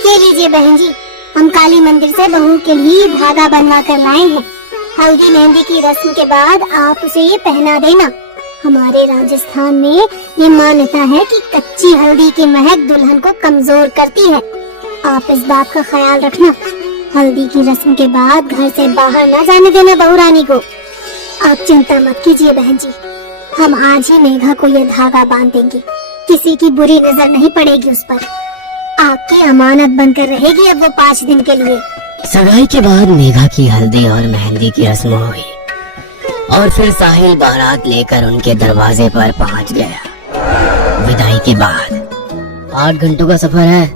ये लीजिए बहन जी, हम काली मंदिर से बहू के लिए धागा बनवा कर लाए हैं। हल्दी मेहंदी की रस्म के बाद आप उसे ये पहना देना। हमारे राजस्थान में ये मान्यता है कि कच्ची हल्दी की महक दुल्हन को कमजोर करती है। आप इस बात का ख्याल रखना। हल्दी की रस्म के बाद घर से बाहर न जाने देना बहू रानी को। आप चिंता मत कीजिए बहन जी, हम आज ही मेघा को ये धागा बांध देंगे। किसी की बुरी नजर नहीं पड़ेगी उस पर। आपकी अमानत बनकर रहेगी अब वो 5 दिन के लिए। सगाई के बाद मेघा की हल्दी और मेहंदी की रस्म हुई और फिर साहिल बारात लेकर उनके दरवाजे पर पहुंच गया। विदाई के बाद 8 घंटों का सफर है।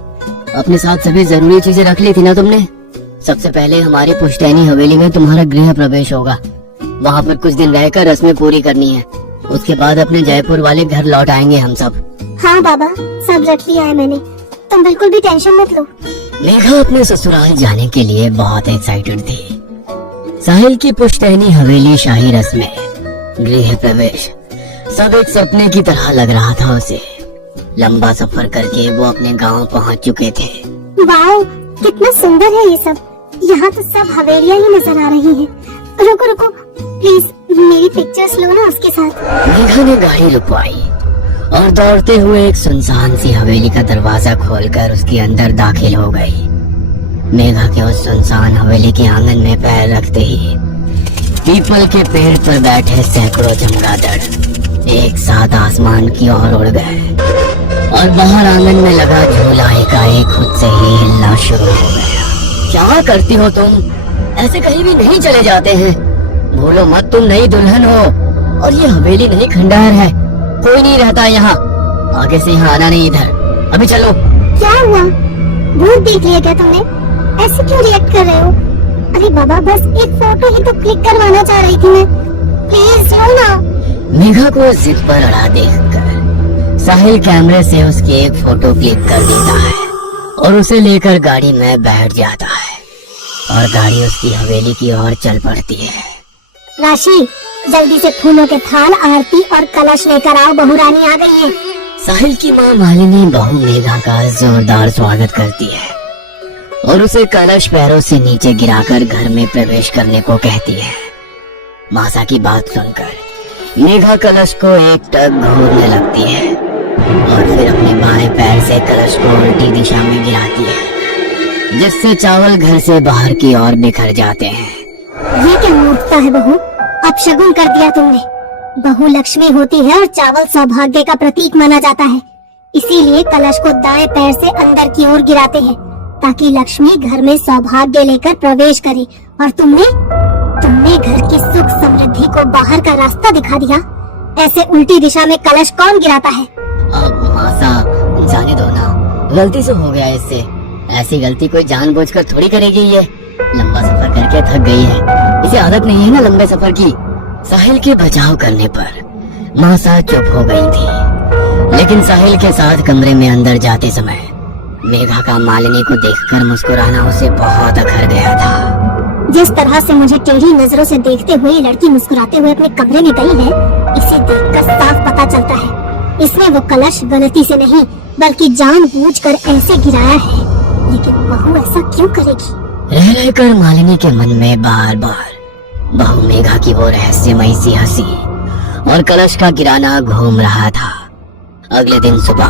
अपने साथ सभी जरूरी चीजें रख ली थी ना तुमने? सबसे पहले हमारी पुश्तैनी हवेली में तुम्हारा गृह प्रवेश होगा। वहाँ पर कुछ दिन रहकर रस्में पूरी करनी है। उसके बाद अपने जयपुर वाले घर लौट आएंगे हम सब। हाँ बाबा, सब रख लिया है मैंने, तुम बिल्कुल भी टेंशन मत लो। मेघा अपने ससुराल जाने के लिए बहुत एक्साइटेड थी। साहिल की पुश्तैनी हवेली, शाही रस्में, गृह प्रवेश, सब एक सपने की तरह लग रहा था उसे। लंबा सफर करके वो अपने गांव पहुंच चुके थे। वाओ, कितना सुंदर है ये सब। यहाँ तो सब हवेलियाँ ही नजर आ रही हैं। रुको रुको प्लीज, मेरी पिक्चर्स लो ना उसके साथ। मेघा ने गाड़ी रुकवाई और दौड़ते हुए एक सुनसान सी हवेली का दरवाजा खोलकर उसके अंदर दाखिल हो गई। मेघा के उस सुनसान हवेली के आंगन में पैर रखते ही पीपल के पेड़ पर बैठे सैकड़ों चमगादड़ एक साथ आसमान की ओर उड़ गए और बाहर आंगन में लगा झूला एकाएक खुद से ही हिलना शुरू हो गया। क्या करती हो तुम? ऐसे कहीं भी नहीं चले जाते हैं। भूलो मत, तुम नई दुल्हन हो और ये हवेली नहीं खंडहर है। कोई नहीं रहता यहाँ। आगे से यहाँ आना नहीं इधर। अभी चलो। क्या हुआ? भूत देख लिया क्या तुमने? ऐसे क्यों रिएक्ट कर रहे हो? अरे बाबा, बस एक फोटो ही तो क्लिक करवाना चाह रही थी मैं। प्लीज लो ना। मेघा को जिद पर अड़ा देखकर साहिल कैमरे से उसकी एक फोटो क्लिक कर देता है और उसे लेकर गाड़ी में बैठ जाता है और गाड़ी उसकी हवेली की ओर चल पड़ती है। राशि, जल्दी से फूलों के थाल, आरती और कलश लेकर आओ, बहू रानी आ गई है। साहिल की माँ मालिनी बहू मेघा का जोरदार स्वागत करती है और उसे कलश पैरों से नीचे गिराकर घर में प्रवेश करने को कहती है। मासा की बात सुनकर मेघा कलश को एक टक घूरने लगती है और फिर अपने बाएं पैर से कलश को उल्टी दिशा में गिराती है, जिससे चावल घर से बाहर की ओर बिखर जाते हैं। ये क्या मूर्खता है बहू, अपशगुन कर दिया तुमने। बहू लक्ष्मी होती है और चावल सौभाग्य का प्रतीक माना जाता है। इसीलिए कलश को दाएं पैर से अंदर की ओर गिराते हैं ताकि लक्ष्मी घर में सौभाग्य लेकर प्रवेश करे। और तुमने घर की सुख समृद्धि को बाहर का रास्ता दिखा दिया। ऐसे उल्टी दिशा में कलश कौन गिराता है? अब मासा, जाने दो ना, गलती से हो गया इससे। ऐसी गलती कोई जानबूझकर थोड़ी करेगी। ये लंबा सफर करके थक गई है, इसे आदत नहीं है ना लंबे सफर की। साहिल के बचाव करने पर मासा चुप हो गई थी, लेकिन साहिल के साथ कमरे में अंदर जाते समय मेघा का मालिनी को देखकर मुस्कुराना उसे बहुत अखर गया था। जिस तरह से मुझे टेढ़ी नजरों से देखते हुए ये लड़की मुस्कुराते हुए अपने कमरे में गई है, इसे देखकर साफ पता चलता है इसने वो कलश गलती से नहीं बल्कि जानबूझकर ऐसे गिराया है। लेकिन बहू ऐसा क्यों करेगी? रह रहकर मालिनी के मन में बार बार बहू मेघा की वो रहस्यमयी सी हंसी और कलश का गिराना घूम रहा था। अगले दिन सुबह,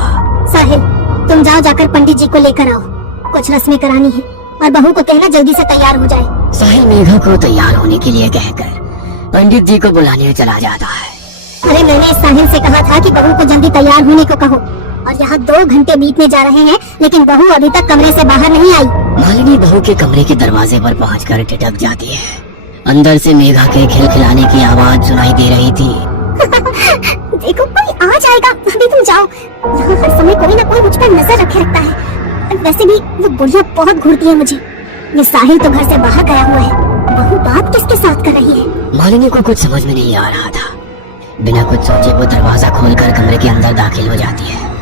साहिल, तुम जाओ, जाकर पंडित जी को लेकर आओ। कुछ रस्में करानी है और बहू को कहना जल्दी से तैयार हो जाए। साहिल मेघा को तैयार होने के लिए कहकर पंडित जी को बुलाने चला जाता है। अरे मैंने साहिल से कहा था कि बहू को जल्दी तैयार होने को कहो, और यहाँ 2 घंटे बीतने जा रहे हैं लेकिन बहू अभी तक कमरे से बाहर नहीं आई। मालिनी बहू के कमरे के दरवाजे पर पहुंचकर ठिठक जाती है। अंदर से मेघा के खिलखिलाने की आवाज सुनाई दे रही थी। देखो, कोई आ जाएगा, अभी तुम जाओ। यहाँ हर समय कोई ना कोई मुझ पर नजर रखे रखता है। वैसे भी वो बुढ़िया बहुत घूरती है मुझे। ये साहिल तो घर से बाहर गया हुआ है, बहू बात किसके साथ कर रही है? मालिनी को कुछ समझ में नहीं आ रहा था। बिना कुछ सोचे वो दरवाजा खोलकर कमरे के अंदर दाखिल हो जाती है।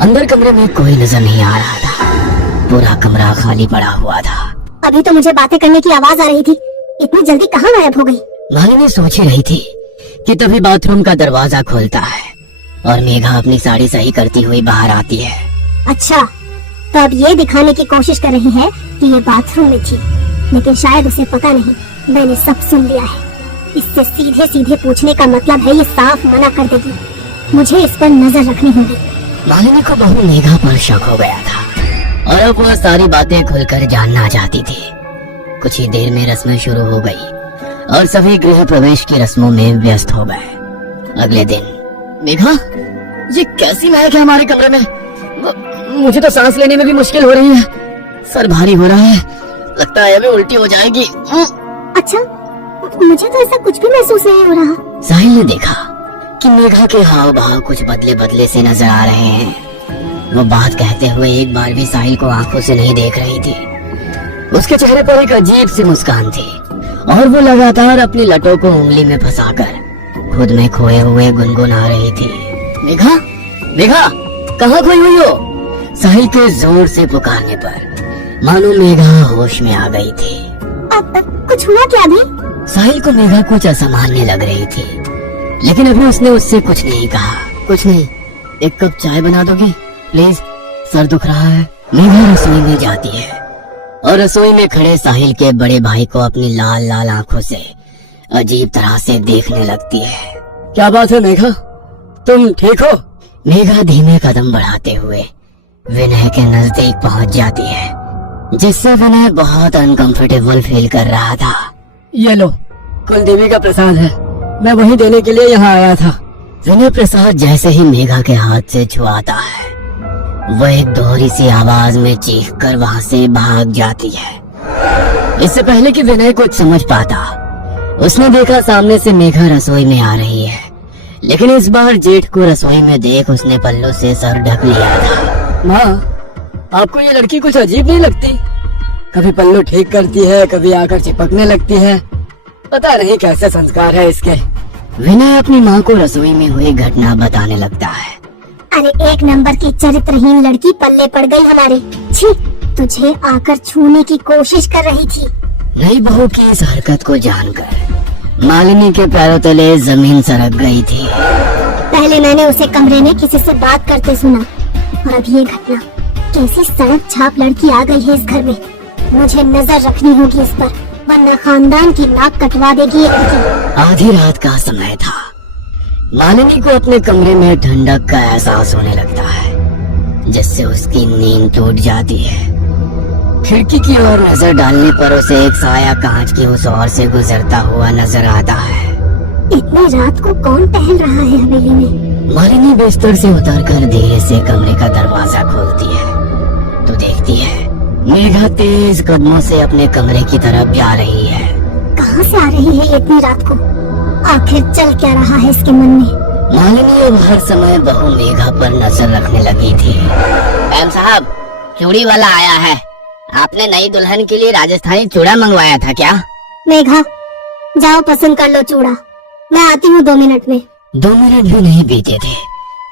अंदर कमरे में कोई नजर नहीं आ रहा था। पूरा कमरा खाली पड़ा हुआ था। अभी तो मुझे बातें करने की आवाज आ रही थी, इतनी जल्दी कहाँ गायब हो गई? मालिनी सोच ही रही थी कि तभी बाथरूम का दरवाजा खुलता है और मेघा अपनी साड़ी सही करती हुई बाहर आती है। अच्छा, तो अब ये दिखाने की कोशिश कर रही है कि ये बाथरूम में थी, लेकिन शायद उसे पता नहीं मैंने सब सुन लिया है। इससे सीधे सीधे पूछने का मतलब है ये साफ मना कर देगी। मुझे इस पर नजर रखनी होगी। मालिनी को बहू मेघा पर शक हो गया था और अब वह सारी बातें खुलकर जानना चाहती थी। कुछ ही देर में रस्में शुरू हो गई और सभी गृह प्रवेश की रस्मों में व्यस्त हो गए। अगले दिन मेघा, ये कैसी महक है हमारे कमरे में? मुझे तो सांस लेने में भी मुश्किल हो रही है। सर भारी हो रहा है, लगता है अभी उल्टी हो जाएगी। अच्छा, मुझे तो ऐसा कुछ भी महसूस नहीं हो रहा। साहिल ने देखा कि मेघा के हाव भाव कुछ बदले बदले से नजर आ रहे हैं। वो बात कहते हुए एक बार भी साहिल को आंखों से नहीं देख रही थी। उसके चेहरे पर एक अजीब सी मुस्कान थी और वो लगातार अपनी लटों को उंगली में फंसाकर खुद में खोए हुए गुनगुना रही थी। मेघा, मेघा, कहाँ खोई हुई हो? साहिल के जोर से पुकारने पर मानो मेघा होश में आ गई थी। कुछ हुआ क्या अभी? साहिल को मेघा कुछ असामान्य लग रही थी, लेकिन अभी उसने उससे कुछ नहीं कहा। कुछ नहीं, एक कप चाय बना दोगी प्लीज, सर दुख रहा है। मेघा रसोई में जाती है और रसोई में खड़े साहिल के बड़े भाई को अपनी लाल लाल आंखों से अजीब तरह से देखने लगती है। क्या बात है मेघा, तुम ठीक हो? मेघा धीमे कदम बढ़ाते हुए विनय के नजदीक पहुंच जाती है, जिससे विनय बहुत अनकंफर्टेबल फील कर रहा था। ये लो, कुलदेवी का प्रसाद है, मैं वही देने के लिए यहाँ आया था। विनय प्रसाद जैसे ही मेघा के हाथ से छुआता है, वह एक दोहरी सी आवाज में चीख कर वहाँ से भाग जाती है। इससे पहले कि विनय कुछ समझ पाता, उसने देखा सामने से मेघा रसोई में आ रही है, लेकिन इस बार जेठ को रसोई में देख उसने पल्लों से सर ढक लिया था। माँ, आपको ये लड़की कुछ अजीब नहीं लगती? कभी पल्लू ठीक करती है, कभी आकर चिपकने लगती है, पता नहीं कैसे संस्कार है इसके। विनय अपनी माँ को रसोई में हुई घटना बताने लगता है। अरे एक नंबर की चरित्रहीन लड़की पल्ले पड़ गई हमारे। छी, तुझे आकर छूने की कोशिश कर रही थी। नई बहू की इस हरकत को जानकर मालिनी के पैरों तले जमीन सरक गई थी। पहले मैंने उसे कमरे में किसी से बात करते सुना, और अब ये घटना। कैसी सड़क छाप लड़की आ गई है इस घर में। मुझे नजर रखनी होगी इस पर, वरना खानदान की नाक कटवा देगी ये लड़की। आधी रात का समय था। मालिनी को अपने कमरे में ठंडक का एहसास होने लगता है, जिससे उसकी नींद टूट जाती है। खिड़की की ओर नजर डालने पर उसे एक साया कांच की उस ओर से गुजरता हुआ नजर आता है। इतनी रात को कौन टहल रहा है हवेली में? मालिनी बिस्तर से उतरकर धीरे से कमरे का दरवाजा खोलती है तो देखती है मेघा तेज कदमों से अपने कमरे की तरफ जा रही है। कहाँ से आ रही है ये इतनी रात को? आखिर चल क्या रहा है इसके मन में? मालिनी अब हर समय बहू मेघा पर नजर रखने लगी थी। मैम साहब, चूड़ी वाला आया है। आपने नई दुल्हन के लिए राजस्थानी चूड़ा मंगवाया था क्या? मेघा, जाओ पसंद कर लो चूड़ा, मैं आती हूँ 2 मिनट में। 2 मिनट भी नहीं बीते थे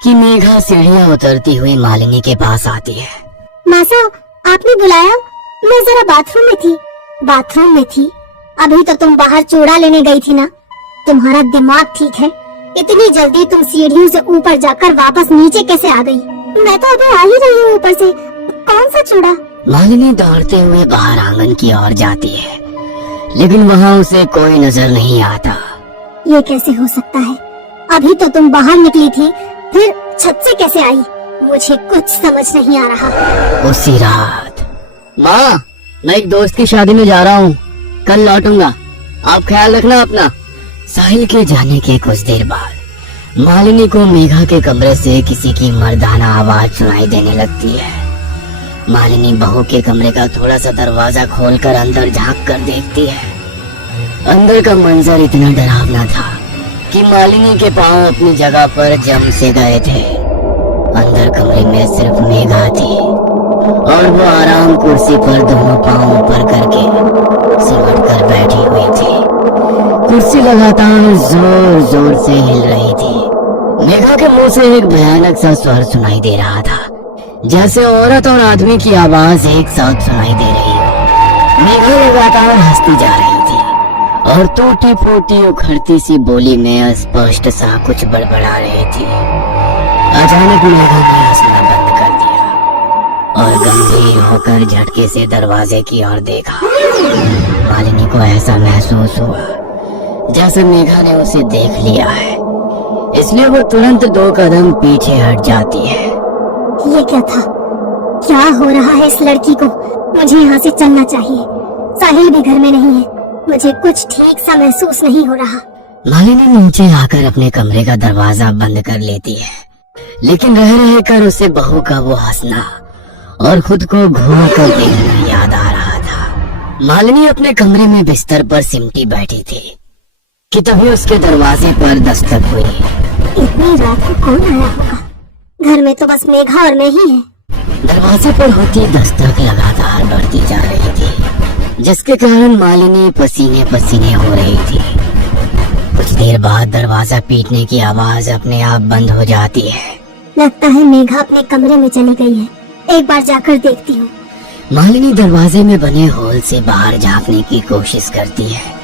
कि मेघा सीढ़ियाँ उतरती हुई मालिनी के पास आती है। मासा, आपने बुलाया? मैं जरा बाथरूम में थी। बाथरूम में थी? अभी तो तुम बाहर चूड़ा लेने गई थी ना? तुम्हारा दिमाग ठीक है? इतनी जल्दी तुम सीढ़ियों से ऊपर जाकर वापस नीचे कैसे आ गई? मैं तो अभी आ ही रही हूँ ऊपर से। कौन सा चूड़ा? मालिनी दौड़ते हुए बाहर आंगन की ओर जाती है, लेकिन वहाँ उसे कोई नजर नहीं आता। ये कैसे हो सकता है? अभी तो तुम बाहर निकली थी, फिर छत से कैसे आई? मुझे कुछ समझ नहीं आ रहा। उसी रात। माँ, मैं एक दोस्त की शादी में जा रहा हूँ, कल लौटूंगा, आप ख्याल रखना अपना। साहिल के जाने के कुछ देर बाद मालिनी को मेघा के कमरे से किसी की मर्दाना आवाज सुनाई देने लगती है। मालिनी बहू के कमरे का थोड़ा सा दरवाजा खोलकर अंदर झांक कर देखती है। अंदर का मंजर इतना डरावना था कि मालिनी के पांव अपनी जगह पर जम से गए थे। अंदर कमरे में सिर्फ मेघा थी और वो आराम कुर्सी पर दोनों पांव ऊपर करके सिमट कर बैठी हुई थी। कुर्सी लगातार जोर जोर से हिल रही थी। मेघा के मुंह से एक भयानक सा स्वर सुनाई दे रहा था, जैसे औरत और आदमी की आवाज एक साथ सुनाई दे रही हो। मेघा लगातार हंसती जा रही थी और टूटी फूटी उखड़ती सी बोली में स्पष्ट सा कुछ बड़बड़ा रही थी। अचानक मेघा ने हंसना बंद कर दिया और गंभीर होकर झटके से दरवाजे की ओर देखा। मालिनी को ऐसा महसूस हुआ जैसे मेघा ने उसे देख लिया है, इसलिए वो तुरंत 2 कदम पीछे हट जाती है। ये क्या था? क्या हो रहा है इस लड़की को? मुझे यहाँ से चलना चाहिए। साहिल भी घर में नहीं है। मुझे कुछ ठीक सा महसूस नहीं हो रहा। मालिनी नीचे आकर अपने कमरे का दरवाजा बंद कर लेती है, लेकिन रह रह कर उसे बहू का वो हंसना और खुद को घूम कर देखना याद आ रहा था। मालिनी अपने कमरे में बिस्तर पर सिमटी बैठी थी कि तभी उसके दरवाजे पर दस्तक हुई। इतनी रात को कौन आया होगा? घर में तो बस मेघा और मैं ही है। दरवाजे पर होती दस्तक लगातार बढ़ती जा रही थी, जिसके कारण मालिनी पसीने पसीने हो रही थी। कुछ देर बाद दरवाजा पीटने की आवाज अपने आप बंद हो जाती है। लगता है मेघा अपने कमरे में चली गई है। एक बार जाकर देखती हूँ। मालिनी दरवाजे में बने होल से बाहर झांकने की कोशिश करती है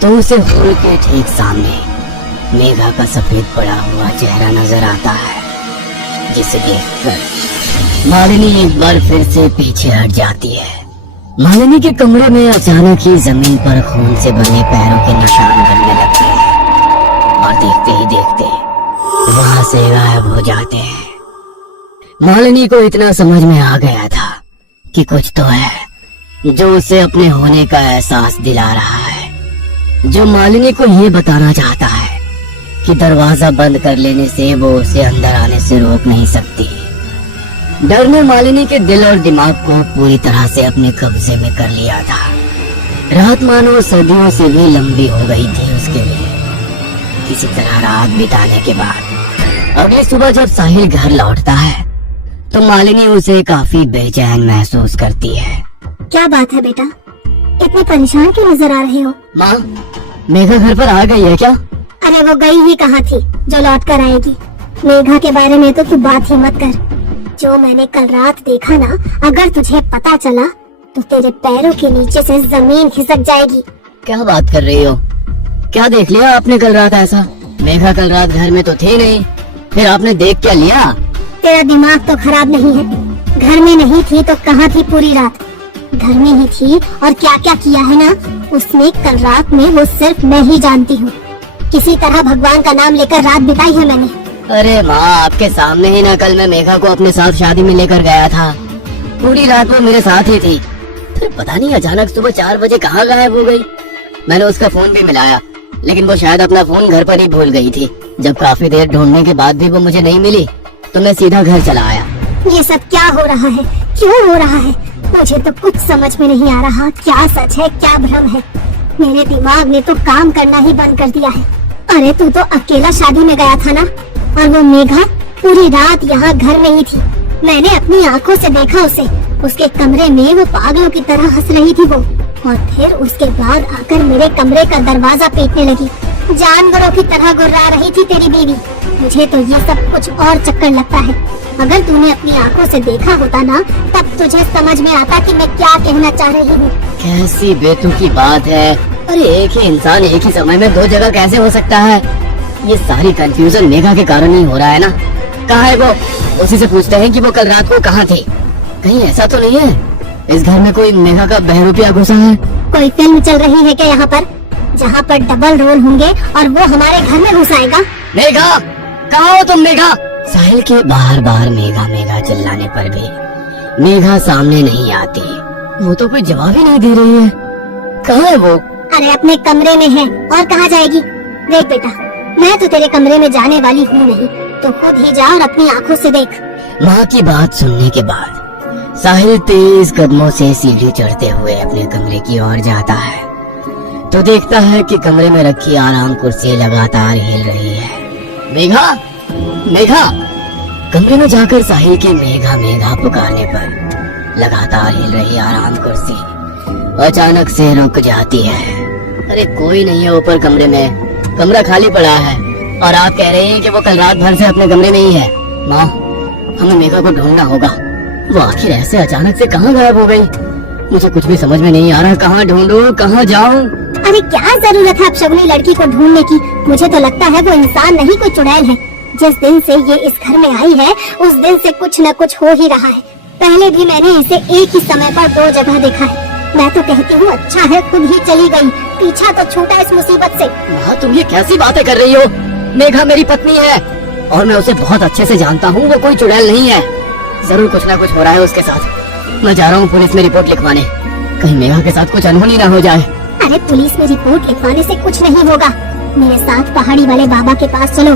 तो उसे होल के ठीक सामने मेघा का सफेद पड़ा हुआ चेहरा नजर आता है, जिसे देखकर मालिनी एक बार फिर से पीछे हट जाती है। मालिनी के कमरे में अचानक ही जमीन पर खून से बने पैरों के निशान बनने लगते हैं और देखते ही देखते वहां से गायब हो जाते हैं। मालिनी को इतना समझ में आ गया था कि कुछ तो है जो उसे अपने होने का एहसास दिला रहा है, जो मालिनी को ये बताना चाहता है कि दरवाजा बंद कर लेने से वो उसे अंदर आने से रोक नहीं सकती। डर ने मालिनी के दिल और दिमाग को पूरी तरह से अपने कब्जे में कर लिया था। रात मानो सदियों से भी लंबी हो गई थी उसके लिए। किसी तरह रात बिताने के बाद अगली सुबह जब साहिल घर लौटता है तो मालिनी उसे काफी बेचैन महसूस करती है। क्या बात है बेटा? इतने परेशान क्यों नजर आ रहे हो? माँ, मेघा घर पर आ गई है क्या? अरे वो गई ही कहाँ थी जो लौट कर आएगी। मेघा के बारे में तो तू बात ही मत कर। जो मैंने कल रात देखा ना, अगर तुझे पता चला तो तेरे पैरों के नीचे से जमीन खिसक जाएगी। क्या बात कर रही हो? क्या देख लिया आपने कल रात ऐसा? मेघा कल रात घर में तो थी नहीं, फिर आपने देख क्या लिया? तेरा दिमाग तो खराब नहीं है? घर में नहीं थी तो कहाँ थी पूरी रात? घर में ही थी और क्या क्या किया है ना उसने कल रात में, वो सिर्फ मैं ही जानती हूँ। किसी तरह भगवान का नाम लेकर रात बिताई है मैंने। अरे माँ, आपके सामने ही ना कल मैं मेघा को अपने साथ शादी में लेकर गया था। पूरी रात वो मेरे साथ ही थी। फिर पता नहीं अचानक सुबह 4 बजे कहाँ गायब हो गई। मैंने उसका फोन भी मिलाया, लेकिन वो शायद अपना फोन घर पर ही भूल गई थी। जब काफी देर ढूंढने के बाद भी वो मुझे नहीं मिली तो मैं सीधा घर चला आया। ये सब क्या हो रहा है? क्यों हो रहा है? मुझे तो कुछ समझ में नहीं आ रहा। क्या सच है क्या भ्रम है? मेरे दिमाग ने तो काम करना ही बंद कर दिया है। अरे तू तो अकेला शादी में गया था ना, और वो मेघा पूरी रात यहाँ घर में ही थी। मैंने अपनी आंखों से देखा उसे। उसके कमरे में वो पागलों की तरह हंस रही थी वो, और फिर उसके बाद आकर मेरे कमरे का दरवाजा पीटने लगी। जानवरों की तरह गुर्रा रही थी तेरी बीवी। मुझे तो ये सब कुछ और चक्कर लगता है। अगर तूने अपनी आंखों से देखा होता ना, तब तुझे समझ में आता कि मैं क्या कहना चाह रही हूँ। कैसी बेतुकी बात है? अरे एक ही इंसान एक ही समय में 2 जगह कैसे हो सकता है? ये सारी कंफ्यूजन मेघा के कारण ही हो रहा है ना। कहाँ है वो? उसी से पूछते हैं कि वो कल रात को कहाँ थी। कहीं ऐसा तो नहीं है इस घर में कोई मेघा का बहरूपिया घुसा है? कोई फिल्म चल रही है क्या यहाँ पर, जहाँ पर डबल रोल होंगे और वो हमारे घर में घुस आएगा? मेघा, कहाँ हो तुम मेघा? साहिल के बार बार मेघा मेघा चिल्लाने पर भी मेघा सामने नहीं आती। वो तो कोई जवाब ही नहीं दे रही है। कहाँ है वो? अरे अपने कमरे में है, और कहाँ जाएगी? देख बेटा, मैं तो तेरे कमरे में जाने वाली हूँ नहीं, तो खुद ही जा और अपनी आंखों से देख। माँ की बात सुनने के बाद साहिल तेज कदमों से सीढ़ी चढ़ते हुए अपने कमरे की ओर जाता है तो देखता है कि कमरे में रखी आराम कुर्सी लगातार हिल रही है। मेघा, मेघा! कमरे में जाकर साहिल के मेघा मेघा पुकारने पर लगातार हिल रही आराम कुर्सी अचानक से रुक जाती है। अरे कोई नहीं है ऊपर कमरे में, कमरा खाली पड़ा है और आप कह रहे हैं कि वो कल रात भर से अपने कमरे में ही है। माँ, हमें मेघा को ढूंढना होगा। वो आखिर ऐसे अचानक से कहाँ गायब हो गई? मुझे कुछ भी समझ में नहीं आ रहा। कहाँ ढूंढूं, कहाँ जाऊँ? अरे क्या जरूरत है अपशगुनी लड़की को ढूंढने की? मुझे तो लगता है वो इंसान नहीं, कोई चुड़ैल है। जिस दिन से ये इस घर में आई है उस दिन से कुछ न कुछ हो ही रहा है। पहले भी मैंने इसे एक ही समय पर 2 जगह देखा है। मैं तो कहती हूँ अच्छा है खुद ही चली गई, पीछा तो छूटा इस मुसीबत से। माँ तुम ये कैसी बातें कर रही हो? मेघा मेरी पत्नी है और मैं उसे बहुत अच्छे से जानता हूँ। वो कोई चुड़ैल नहीं है। जरूर कुछ ना कुछ हो रहा है उसके साथ। मैं जा रहा हूँ पुलिस में रिपोर्ट लिखवाने, कहीं मेघा के साथ कुछ अनहोनी ना हो जाए। अरे पुलिस में रिपोर्ट लिखवाने से कुछ नहीं होगा। मेरे साथ पहाड़ी वाले बाबा के पास चलो,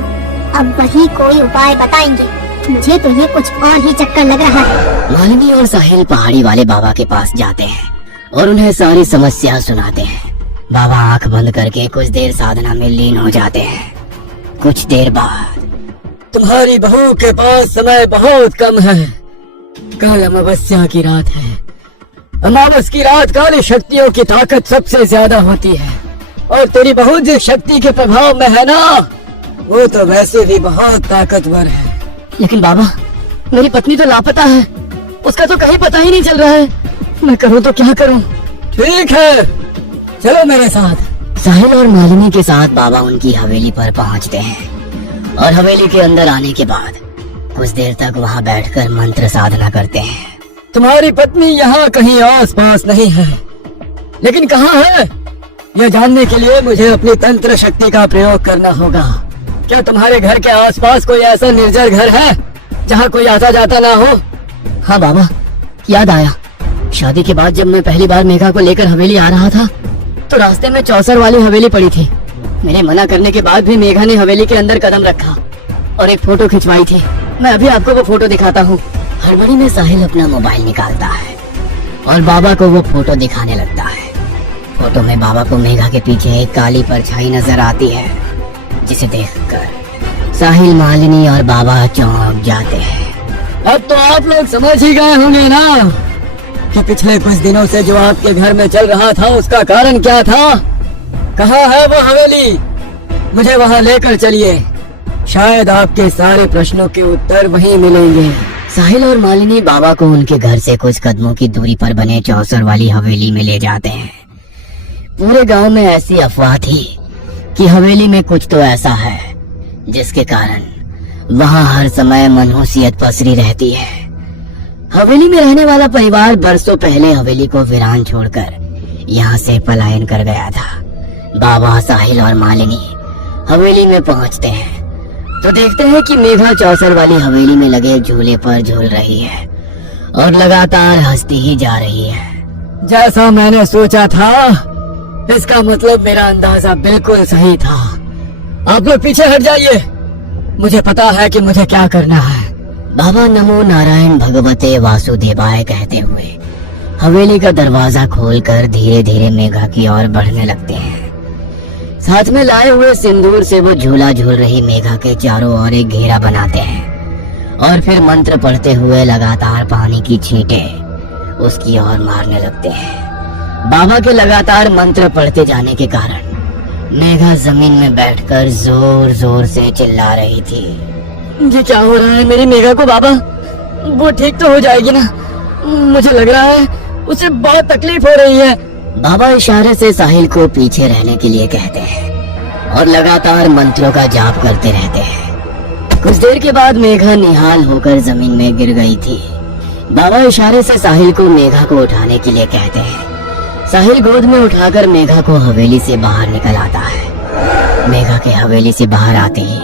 अब वही कोई उपाय बताएंगे। मुझे तो ये कुछ और ही चक्कर लग रहा है। मालिनी और साहिल पहाड़ी वाले बाबा के पास जाते हैं और उन्हें सारी समस्या सुनाते हैं। बाबा आंख बंद करके कुछ देर साधना में लीन हो जाते हैं। कुछ देर बाद, तुम्हारी बहू के पास समय बहुत कम है। कल अमावस्या की रात है। अमावस की रात काली शक्तियों की ताकत सबसे ज्यादा होती है और तेरी बहू जिस शक्ति के प्रभाव में है ना, वो तो वैसे भी बहुत ताकतवर है। लेकिन बाबा मेरी पत्नी तो लापता है, उसका तो कहीं पता ही नहीं चल रहा है। मैं करूँ तो क्या करूँ? ठीक है चलो मेरे साथ। साहिल और मालिनी के साथ बाबा उनकी हवेली पर पहुँचते हैं और हवेली के अंदर आने के बाद कुछ देर तक वहाँ बैठकर मंत्र साधना करते हैं। तुम्हारी पत्नी यहाँ कहीं आस पास नहीं है, लेकिन कहाँ है यह जानने के लिए मुझे अपनी तंत्र शक्ति का प्रयोग करना होगा। क्या तुम्हारे घर के आसपास कोई ऐसा निर्जर घर है जहाँ कोई आता जाता ना हो? हाँ बाबा याद आया, शादी के बाद जब मैं पहली बार मेघा को लेकर हवेली आ रहा था तो रास्ते में चौसर वाली हवेली पड़ी थी। मेरे मना करने के बाद भी मेघा ने हवेली के अंदर कदम रखा और एक फोटो खिंचवाई थी। मैं अभी आपको वो फोटो दिखाता हूँ। हड़बड़ी में साहिल अपना मोबाइल निकालता है और बाबा को वो फोटो दिखाने लगता है। फोटो में बाबा को मेघा के पीछे एक काली परछाई नजर आती है, जिसे देखकर साहिल, मालिनी और बाबा चौंक जाते हैं। अब तो आप लोग समझ ही गए होंगे ना कि पिछले कुछ दिनों से जो आपके घर में चल रहा था उसका कारण क्या था। कहाँ है वो हवेली? मुझे वहाँ लेकर चलिए, शायद आपके सारे प्रश्नों के उत्तर वहीं मिलेंगे। साहिल और मालिनी बाबा को उनके घर से कुछ कदमों की दूरी पर बने चौसर वाली हवेली में ले जाते हैं। पूरे गांव में ऐसी अफवाह थी कि हवेली में कुछ तो ऐसा है जिसके कारण वहां हर समय मनहूसियत पसरी रहती है। हवेली में रहने वाला परिवार बरसों पहले हवेली को वीरान छोड़कर यहाँ से पलायन कर गया था। बाबा, साहिल और मालिनी हवेली में पहुँचते हैं तो देखते हैं कि मेघा चौसर वाली हवेली में लगे झूले पर झूल रही है और लगातार हंसती ही जा रही है। जैसा मैंने सोचा था, इसका मतलब मेरा अंदाजा बिल्कुल सही था। आप लोग पीछे हट जाइए, मुझे पता है कि मुझे क्या करना है। बाबा नमो नारायण भगवते वासुदेवाय कहते हुए हवेली का दरवाजा खोलकर धीरे धीरे मेघा की ओर बढ़ने लगते हैं। साथ में लाए हुए सिंदूर से वो झूला झूल रही मेघा के चारों ओर एक घेरा बनाते हैं और फिर मंत्र पढ़ते हुए लगातार पानी की छींटें उसकी ओर मारने लगते हैं। बाबा के लगातार मंत्र पढ़ते जाने के कारण मेघा जमीन में बैठकर जोर जोर से चिल्ला रही थी। ये क्या हो रहा है मेरी मेघा को? बाबा वो ठीक तो हो जाएगी ना? मुझे लग रहा है उसे बहुत तकलीफ हो रही है। बाबा इशारे से साहिल को पीछे रहने के लिए कहते हैं और लगातार मंत्रों का जाप करते रहते हैं। कुछ देर के बाद मेघा निहाल होकर जमीन में गिर गई थी। बाबा इशारे से साहिल को मेघा को उठाने के लिए कहते हैं। साहिल गोद में उठाकर मेघा को हवेली से बाहर निकल आता है। मेघा के हवेली से बाहर आते ही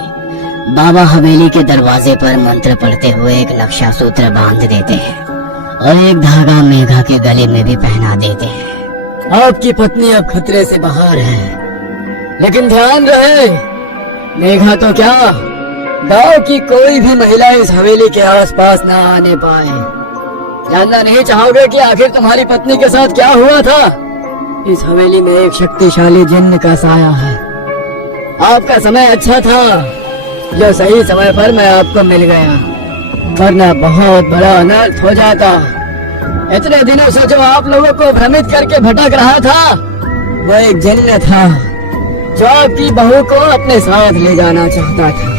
बाबा हवेली के दरवाजे पर मंत्र पढ़ते हुए एक नक्शा सूत्र बांध देते हैं और एक धागा मेघा के गले में भी पहना देते हैं। आपकी पत्नी अब खतरे से बाहर है, लेकिन ध्यान रहे मेघा तो क्या, गांव की कोई भी महिला इस हवेली के आसपास ना आने पाए। जानना नहीं चाहोगे कि आखिर तुम्हारी पत्नी के साथ क्या हुआ था? इस हवेली में एक शक्तिशाली जिन्न का साया है। आपका समय अच्छा था, जो सही समय पर मैं आपको मिल गया, वरना बहुत बड़ा अनर्थ हो जाता। इतने दिनों से जो आप लोगों को भ्रमित करके भटक रहा था, वो एक जिन्न था जो आपकी बहू को अपने साथ ले जाना चाहता था।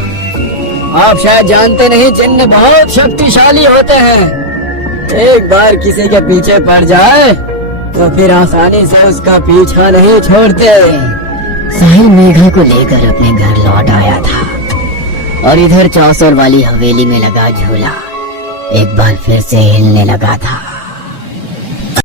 आप शायद जानते नहीं, जिन्न बहुत शक्तिशाली होते हैं। एक बार किसी के पीछे पड़ जाए तो फिर आसानी से उसका पीछा नहीं छोड़ते। साहिल मेघा को लेकर अपने घर लौट आया था और इधर चौसर वाली हवेली में लगा झूला एक बार फिर से हिलने लगा था।